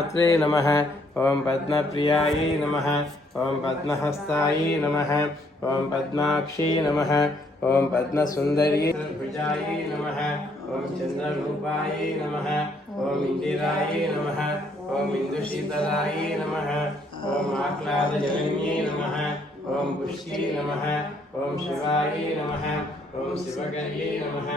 धात्रे नमः ॐ पद्मप्रियायै नमः ॐ पद्महस्तायै नमः ॐ पद्माक्षी नमः ॐ पद्मसुन्दर्यै भुजायै नमः ॐ चन्द्ररूपायै नमः ॐ इन्दिरायै नमः ॐ इन्दुशीतलायै नमः ॐ आह्लादजनन्यै नमः ॐ पुष्यै नमः ॐ शिवायै नमः ॐ शिवकर्यै नमः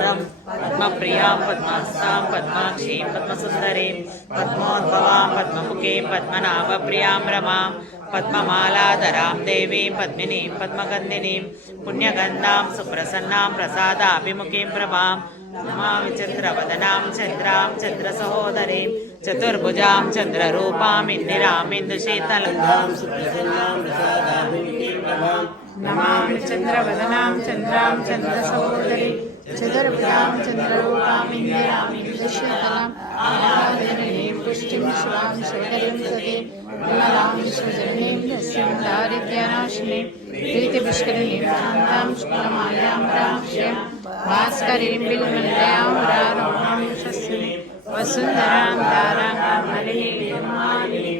లోకమాతరం పద్మప్రియాం పద్మాస్తాం పద్మాక్షీం పద్మసుందరీం పద్మోద్భవాం పద్మముఖీం పద్మనాభప్రియాం రమాం పద్మమాలాధరాం దేవీం పద్మినీం పద్మగంధినీం పుణ్యగంధాం సుప్రసన్నాం ప్రసాదాభిముఖీం ప్రభాం నమామి చంద్రవదనాం చంద్రాం చంద్రసహోదరీం చతుర్భుజాం చంద్రరూపాం ఇందిరామిందుశీతలం సుప్రసన్నాం ప్రసాదాభిముఖీం ప్రభాం నమామి చంద్రవదనాం చంద్రాం చంద్రసహోదరి చతుర్భుజాం చంద్రరూపాం ఇందిరామి విదశ్యతలాం ఆరాధనీం పుష్టిం శివాం శివకరిం సతే విమలాం విశ్వజనీం యస్యాం దారిద్ర్యనాశినీం ప్రీతిపుష్కరిణీం శాంతాం శుక్లమాల్యాం రాక్ష్యం భాస్కరీం బిల్మలయాం రారోహాం యశస్వినీం వసుంధరాం దారాం మలినీం మాలినీం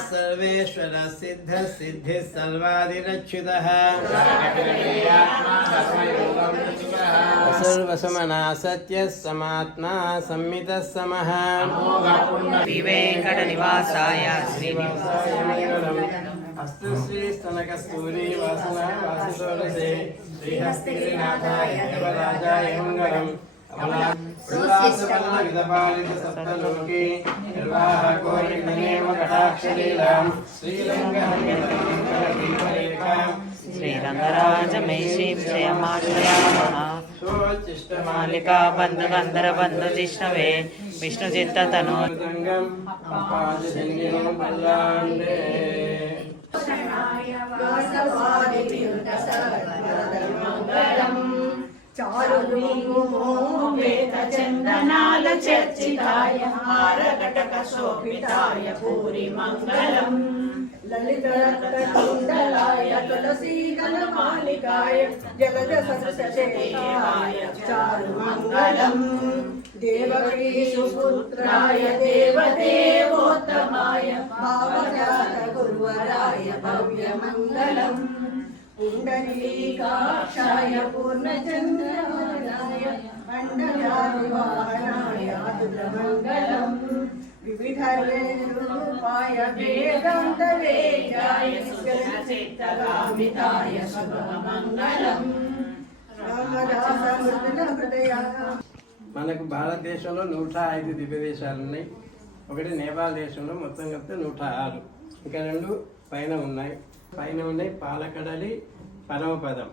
సురేశశరణం శర్మ విశ్వరేతా ప్రజాభవः యः సర్వేశ్వర సిద్ధ సిద్ధి సర్వాదిరచ్యుతः సర్వసమనా సత్య సమాత్మా సంమితः సమः శ్రీవేంకట నివాసాయ శ్రీనివాస అస్తు శ్రీ స్తనకస్తూరి సప్తలోకి శ్రీరంగరాజమేషీం శ్రేయమాశ్రయామః జిష్ణవే విష్ణు చిత్త తను చందనాల చర్చితాయ హారకటక శోభితాయ పూరి మంగళం లలిత లలితకుండలాయ తులసీగల మాలికాయ జలజ సస్యశేఖాయ చారు మంగళం దేవకీసుపుత్రాయ దేవదేవోత్తమాయ భావజాత గురువరాయ భవ్య మంగళం పుండరీకాక్షాయ పూర్ణచంద్రవదనాయ మండలాదివాహనాయ వివిధ రూపాయ వేదాంతవేదాయ శుభమంగళం మనకు భారతదేశంలో నూట ఐదు దివ్య దేశాలు ఉన్నాయి. ఒకటి నేపాల్ దేశంలో మొత్తం కలిపితే నూట ఆరు. ఇంకా రెండు పైన ఉన్నాయి. పైన ఉన్నాయి పాలకడలి పరమపదం.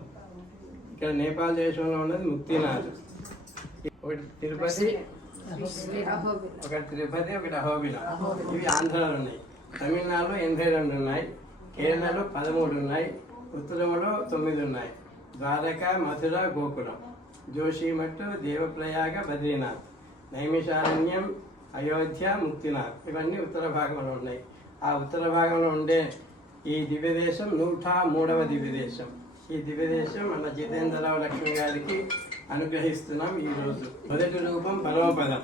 ఇక్కడ నేపాల్ దేశంలో ఉన్నది ముక్తినాథ్. ఒకటి తిరుపతి ఒకటి తిరుపతి ఒకటి అహోబిల. ఇవి ఆంధ్రాలో ఉన్నాయి. తమిళనాడులో ఎనభై రెండు ఉన్నాయి. కేరళలో పదమూడు ఉన్నాయి. ఉత్తరంలో తొమ్మిది ఉన్నాయి. ద్వారక మధుర గోకులం. జోషిమట్టు దేవప్రయాగ బద్రీనాథ్. నైమిషారణ్యం అయోధ్య ముక్తినాథ్. ఇవన్నీ ఉత్తర భాగంలో ఉన్నాయి. ఆ ఉత్తర భాగంలో ఉండే ఈ దివ్యదేశం నూట మూడవ దివ్యదేశం ఈ దివ్యదేశం మన జితేంద్రరావు లక్ష్మి గారికి అనుగ్రహిస్తున్నాం ఈ రోజు మొదటి రూపం పరమపదం.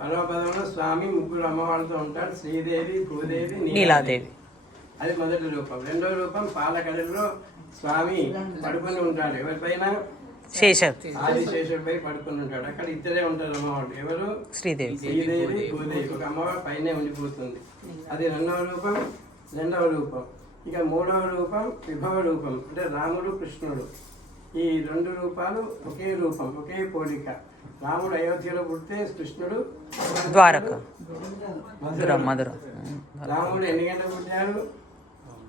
పరమపదంలో స్వామి ముగ్గురు అమ్మవాళ్ళతో ఉంటాడు శ్రీదేవి భూదేవి నీలాదేవి. అది మొదటి రూపం. రెండో రూపం పాలకడలో స్వామి పడుకొని ఉంటాడు. ఎవరిపైన? ఆదిశేషుడిపై పడుకొని ఉంటాడు. అక్కడ ఇద్దరే ఉంటారు అమ్మవారు ఎవరు? శ్రీదేవి. శ్రీదేవి భూదేవి. ఒక అమ్మవారు పైనే ఉండిపోతుంది. అది రెండవ రూపం. రెండవ రూపం. ఇక మూడవ రూపం విభవ రూపం అంటే రాముడు కృష్ణుడు. ఈ రెండు రూపాలు ఒకే రూపం ఒకే పోలిక. రాముడు అయోధ్యలో పుడితే కృష్ణుడు ద్వారక. మధుర మధుర. రాముడు ఎన్ని గంటలు పుట్టాడు?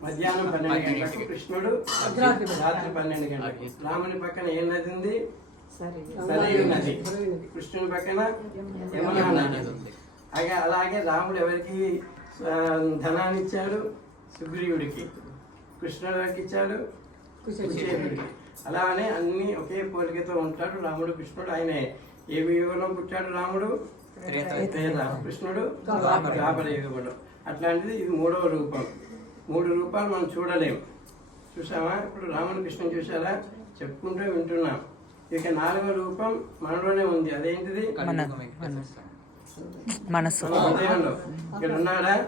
మధ్యాహ్నం పన్నెండు గంటలకు కృష్ణుడు రాత్రి పన్నెండు గంటలకు. రాముని పక్కన ఏ నది ఉంది? సరైన నది. కృష్ణుని పక్కన యమునా నది. అలాగే అలాగే రాముడు ఎవరికి ధనాన్ని ఇచ్చాడు సుగ్రీవుడికి కృష్ణుడు ఇచ్చాడు కుచేలుడికి అలానే అన్ని ఒకే పోలికతో ఉంటాడు రాముడు కృష్ణుడు ఆయన. ఏ యుగంలో పుట్టాడు రాముడు? కృష్ణుడు ద్వాపర యుగంలో. అట్లాంటిది ఇది మూడవ రూపం. మూడు రూపాలు మనం చూడలేం. చూసామా ఇప్పుడు రాముడు కృష్ణుని చూసారా? చెప్పుకుంటూ వింటున్నాం. ఇక నాలుగో రూపం మనలోనే ఉంది. అదేంటిది? మనసు. ఉన్నాడా?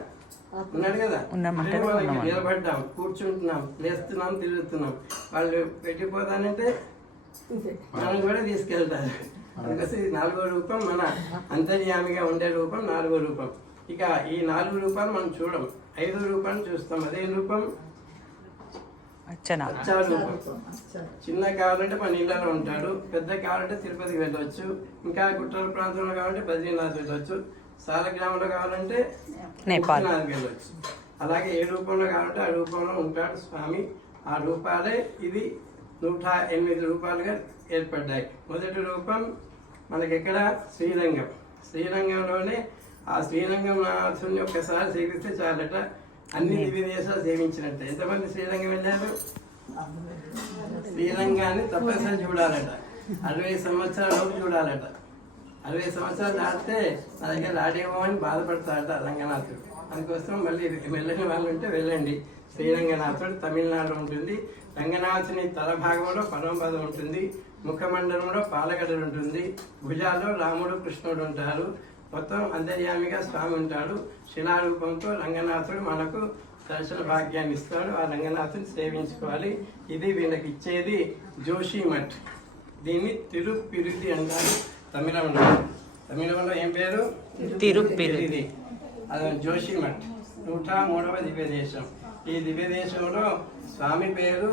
ఉన్నాడు కదా? ఉన్నామంటే. నిలబడ్డాం కూర్చుంటున్నాం లేస్తున్నాం తిరుగుతున్నాం. వాళ్ళు పెట్టిపోతానంటే మనం కూడా తీసుకెళ్తారు. అందుకోసం ఇది నాలుగో రూపం మన అంతర్యామిగా ఉండే రూపం నాలుగో రూపం. ఇక ఈ నాలుగు రూపాలు మనం చూడం. ఐదో రూపాన్ని చూస్తాం. అదే రూపం చిన్న కావాలంటే మన ఇళ్ళలో ఉంటాడు. పెద్ద కావాలంటే తిరుపతికి వెళ్ళవచ్చు ఇంకా గుట్టల ప్రాంతంలో కావాలంటే బద్రీనాథ్ వెళ్ళవచ్చు సాలగ్రామంలో కావాలంటే నేపాల్. వెళ్ళవచ్చు అలాగే ఏ రూపంలో కావాలంటే ఆ రూపంలో ఉంటాడు స్వామి. ఆ రూపాలే ఇది నూట ఎనిమిది రూపాలుగా ఏర్పడ్డాయి. మొదటి రూపం మనకి ఎక్కడ శ్రీరంగం. శ్రీరంగంలోనే ఆ శ్రీరంగం నాథుని ఒక్కసారి సేవిస్తే చాలట. అన్ని దివ్య దేశాలు సేవించినట్టు. ఎంతమంది శ్రీరంగం వెళ్ళారు? శ్రీరంగాన్ని తప్పనిసరి చూడాలట. అరవై సంవత్సరాలు చూడాలట. అరవై సంవత్సరాలు దాటితే నా దగ్గర రాడేమో అని బాధపడతాడట రంగనాథుడు. అందుకోసం మళ్ళీ వెళ్ళని వాళ్ళు ఉంటే వెళ్ళండి. శ్రీరంగనాథుడు తమిళనాడులో ఉంటుంది. రంగనాథుని తల భాగంలో పరమపదం ఉంటుంది. ముఖమండలంలో పాలగడలు ఉంటుంది. భుజాల్లో రాముడు కృష్ణుడు ఉంటారు. మొత్తం అంతర్యామిగా స్వామి ఉంటాడు. శిలారూపంతో రంగనాథుడు మనకు దర్శన భాగ్యాన్ని ఇస్తాడు. ఆ రంగనాథుని సేవించుకోవాలి. ఇది వీళ్ళకి ఇచ్చేది జోషి మఠ్. దీన్ని తిరుపిరుది అంటారు తమిళంలో. తమిళంలో ఏం పేరు? తిరుప్పిరుది. అది జోషి మఠ్. నూట మూడవ దివ్య దేశం ఈ దివ్య దేశంలో స్వామి పేరు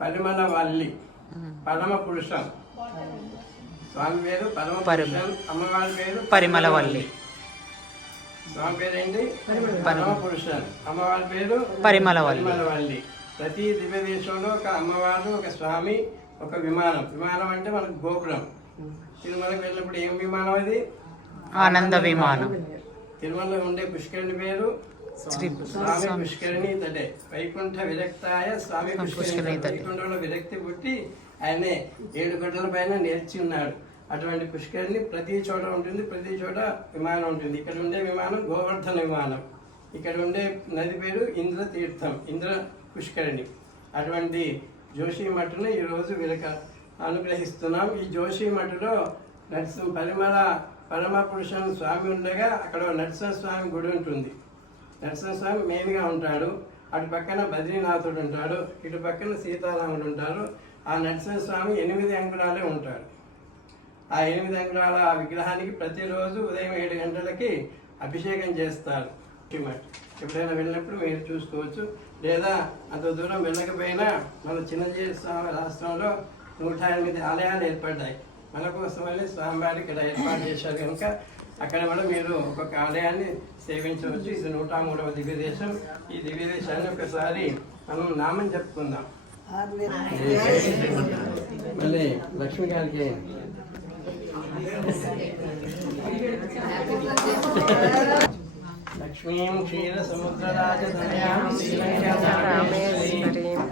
పరిమళ వల్లి పరమ పురుషం స్వామి పేరు అమ్మవారి పేరు పరిమళవల్లి. స్వామి పేరేంటి పరమ పురుషం అమ్మవారి పేరు పరిమళవల్లి. పరిమళవల్లి. ప్రతి దివ్య దేశంలో ఒక అమ్మవారు ఒక స్వామి ఒక విమానం. విమానం అంటే మనకు గోపురం. తిరుమలకి వెళ్ళినప్పుడు ఏం విమానం అది? ఆనంద విమానం. తిరుమలలో ఉండే పుష్కరిణి పేరు స్వామి పుష్కరిణి తటే. వైకుంఠ విరక్తాయ స్వామి పుష్కరిణి. వైకుంఠంలో విరక్తి పుట్టి ఆయనే ఏడు గంటల పైన నేర్చి ఉన్నాడు. అటువంటి పుష్కరిణి ప్రతి చోట ఉంటుంది ప్రతి చోట విమానం ఉంటుంది. ఇక్కడ ఉండే విమానం గోవర్ధన విమానం. ఇక్కడ ఉండే నది పేరు ఇంద్ర తీర్థం ఇంద్ర పుష్కరిణి. అటువంటి జోషి మఠును ఈరోజు వీళ్ళకి అనుగ్రహిస్తున్నాం. ఈ జోషి మఠులో నరసింహ పరిమళ పరమ పురుషుని స్వామి ఉండగా అక్కడ నరసింహ స్వామి గుడి ఉంటుంది. నరసింహస్వామి మెయిన్గా ఉంటాడు. అటు పక్కన బద్రీనాథుడు ఉంటాడు. ఇటు పక్కన సీతారాముడు ఉంటారు. ఆ నరసింహస్వామి ఎనిమిది అంగుళాలే ఉంటాడు ఆ ఎనిమిది అంగుళాల ఆ విగ్రహానికి ప్రతిరోజు ఉదయం ఏడు గంటలకి అభిషేకం చేస్తారు. ఎప్పుడైనా వెళ్ళినప్పుడు మీరు చూసుకోవచ్చు. లేదా అంత దూరం వెళ్ళకపోయినా మన చిన్నజీవి స్వామి రాష్ట్రంలో నూట ఎనిమిది ఆలయాలు ఏర్పడ్డాయి. మన కోసమని స్వామివారి ఇక్కడ ఏర్పాటు చేశారు. కనుక అక్కడ కూడా మీరు ఒక్కొక్క ఆలయాన్ని సేవించవచ్చు. ఇది నూట మూడవ దివ్య దేశం ఈ దివ్య దేశాన్ని ఒకసారి మనం నామం చెప్పుకుందాం మళ్ళీ లక్ష్మి గారికి. లక్ష్మీం క్షీర సముద్రరాజధనయాం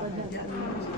嗯。